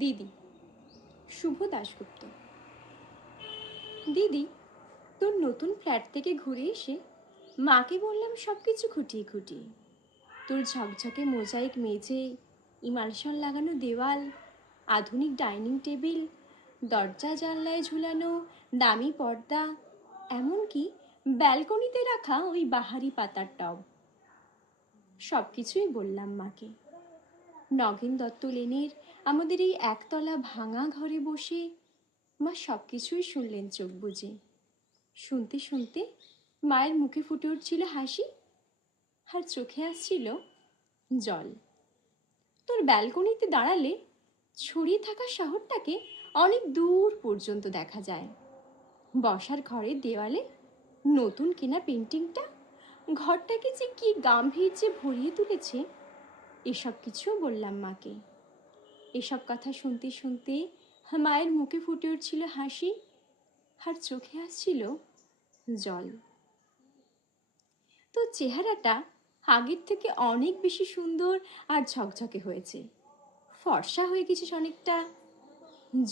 দিদি, শুভ দাশগুপ্ত। দিদি, তোর নতুন ফ্ল্যাট থেকে ঘুরে এসে মাকে বললাম সব কিছু খুঁটিয়ে খুঁটিয়ে। তোর ঝকঝকে মোজাইক মেঝে, ইমালশন লাগানো দেওয়াল, আধুনিক ডাইনিং টেবিল, দরজা জানলায় ঝুলানো দামি পর্দা, এমনকি ব্যালকনিতে রাখা ওই বাহারি পাতার টব, সব কিছুই বললাম মাকে। নগেন দত্ত লেনের আমাদের এই একতলা ভাঙা ঘরে বসে মা সব কিছুই শুনলেন চোখ বুজে। শুনতে শুনতে মায়ের মুখে ফুটে উঠছিল হাসি, আর চোখে আসছিল জল। তোর ব্যালকনিতে দাঁড়ালে ছড়িয়ে থাকা শহরটাকে অনেক দূর পর্যন্ত দেখা যায়। বসার ঘরের দেওয়ালে নতুন কেনা পেন্টিংটা ঘরটাকে যে কি গাম্ভীর্যে ভরিয়ে তুলেছে, এসব কিছুও বললাম মাকে। এসব কথা শুনতে শুনতে মায়ের মুখে ফুটে উঠছিল হাসি, আর চোখে আসছিল জল। তো চেহারাটা আগের থেকে অনেক বেশি সুন্দর আর ঝকঝকে হয়েছে, ফর্সা হয়ে গেছিস অনেকটা।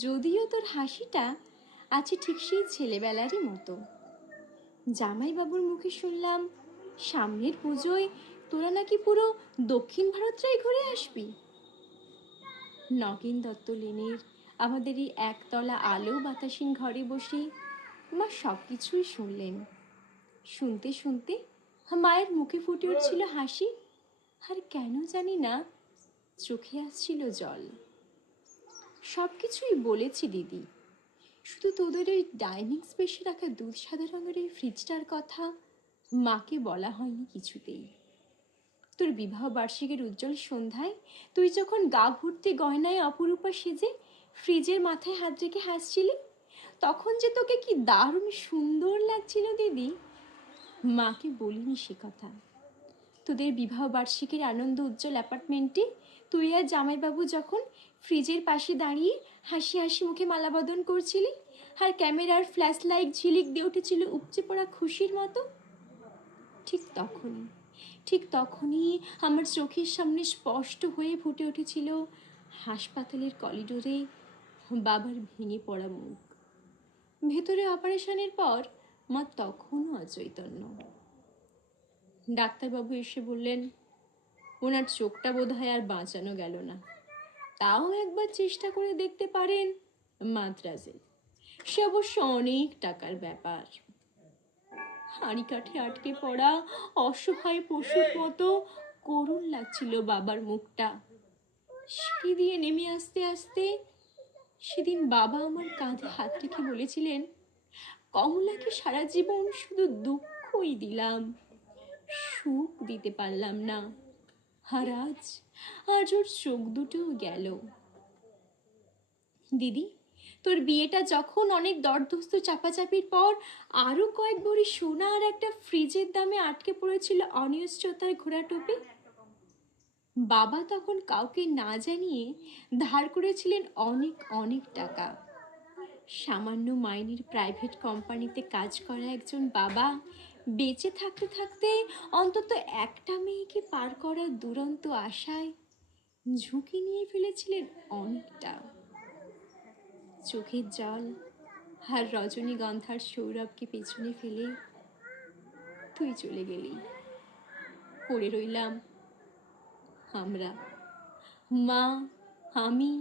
যদিও তোর হাসিটা আছে ঠিক সেই ছেলেবেলারই মতো। জামাইবাবুর মুখে শুনলাম সামনের পুজোয় তোরা নাকি পুরো দক্ষিণ ভারতটাই ঘুরে আসবি। নগেন দত্ত লেনের আমাদের এই একতলা আলো বাতাসীন ঘরে বসে মা সব কিছুই শুনলেন। শুনতে শুনতে মায়ের মুখে ফুটে উঠছিল হাসি, আর কেন জানি না চোখে আসছিল জল। সব কিছুই বলেছি দিদি, শুধু তোদের ওই ডাইনিং স্পেসে রাখা দুধ সাদা রঙের ওই ফ্রিজটার কথা মাকে বলা হয়নি কিছুতেই। তোর বিবাহ বার্ষিকীর উজ্জ্বল সন্ধ্যায় তুই যখন গা ভর্তি গয়নায় অপরূপা সেজে ফ্রিজের মাথায় হাত রেখে হাসছিলি, তখন যে তোকে কি দারুণ সুন্দর লাগছিল দিদি, মাকে বলিনি সে কথা। তোদের বিবাহ বার্ষিকীর আনন্দ উজ্জ্বল অ্যাপার্টমেন্টে তুই আর জামাইবাবু যখন ফ্রিজের পাশে দাঁড়িয়ে হাসি হাসি মুখে মালাবদন করছিলি, আর ক্যামেরার ফ্ল্যাশ লাইট ঝিলিক দিয়ে উঠেছিল উপচে পড়া খুশির মতো, ঠিক তখনই আমার চোখের সামনে স্পষ্ট হয়ে ফুটে উঠেছিল হাসপাতালের করিডোরে বাবার ভেঙে পড়া মুখ। ভেতরে অপারেশনের পর মা তখনও অচৈতন্য। ডাক্তারবাবু এসে বললেন ওনার চোখটা বোধহয় আর বাঁচানো গেল না, তাও একবার চেষ্টা করে দেখতে পারেন মাদ্রাজে। সে অবশ্য অনেক টাকার ব্যাপার। হাঁড়ি কাঠে আটকে পড়া অসহায় পশুর মতো করুণ লাগছিল বাবার মুখটা। সিঁড়ি দিয়ে নেমে আসতে আসতে সেদিন বাবা আমার কাঁধে হাত রেখে বলেছিলেন, কমলাকে সারা জীবন শুধু দুঃখই দিলাম, সুখ দিতে পারলাম না, আর আজ ওর চোখ দুটোও গেল। দিদি, তোর বিয়েটা যখন অনেক দরদস্ত চাপাচাপির পর আরো কয়েক ভরি সোনা আর একটা ফ্রিজের দামে আটকে পড়েছিল অনিশ্চয়তায় ঘোরা টোপে, বাবা তখন কাউকে না জানিয়ে ধার করেছিলেন অনেক অনেক টাকা। সামান্য মাইনের প্রাইভেট কোম্পানিতে কাজ করা একজন বাবা বেঁচে থাকতে থাকতে অন্তত একটা মেয়েকে পার করার দুরন্ত আশায় ঝুঁকি নিয়ে ফেলেছিলেন অনেকটা। চোখের জল আর রজনীগন্ধার সৌরভকে পেছনে ফেলে তুই চলে গেলি, পড়ে রইলাম আমরা, মা, আমি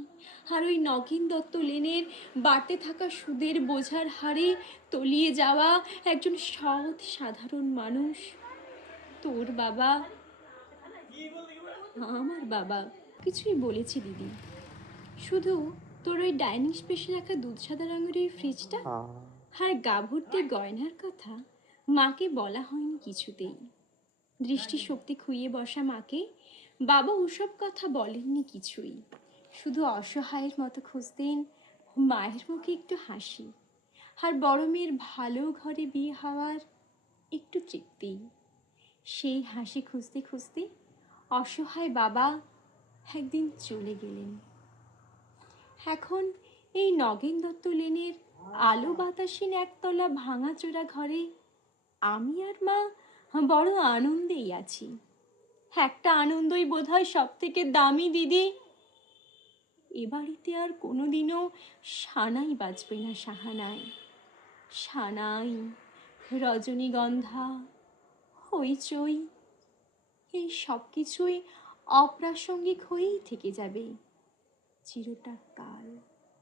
আর ওই নগেন দত্ত লেনের বাড়তে থাকা সুদের বোঝার হারে তলিয়ে যাওয়া একজন সৎ সাধারণ মানুষ। তোর বাবা, আমার বাবা। কিছুই বলেছি দিদি, শুধু তোর ওই ডাইনিং স্পেসে রাখা দুধ সাদা রঙের ওই ফ্রিজটা আর গা ভর্তি গয়নার কথা মাকে বলা হয়নি কিছুতেই। দৃষ্টিশক্তি খুইয়ে বসা মাকে বাবা ওসব কথা বলেননি কিছুই, শুধু অসহায়ের মতো খুঁজতেন মায়ের মুখে একটু হাসি, আর বড় মেয়ের ভালো ঘরে বিয়ে হওয়ার একটু তৃপ্তি। সেই হাসি খুঁজতে খুঁজতে অসহায় বাবা একদিন চলে গেলেন। এখন এই নগেন দত্ত লেনের আলো বাতাসীন একতলা ভাঙাচোরা ঘরে আমি আর মা বড় আনন্দেই আছি। একটা আনন্দই বোধহয় সব থেকে দামি দিদি। এ বাড়িতে আর কোনোদিনও সানাই বাজবে না, সাহানায়। সানাই, রজনীগন্ধা, হইচই, এই সব কিছুই অপ্রাসঙ্গিক হয়েই থেকে যাবে চিরটা কাল।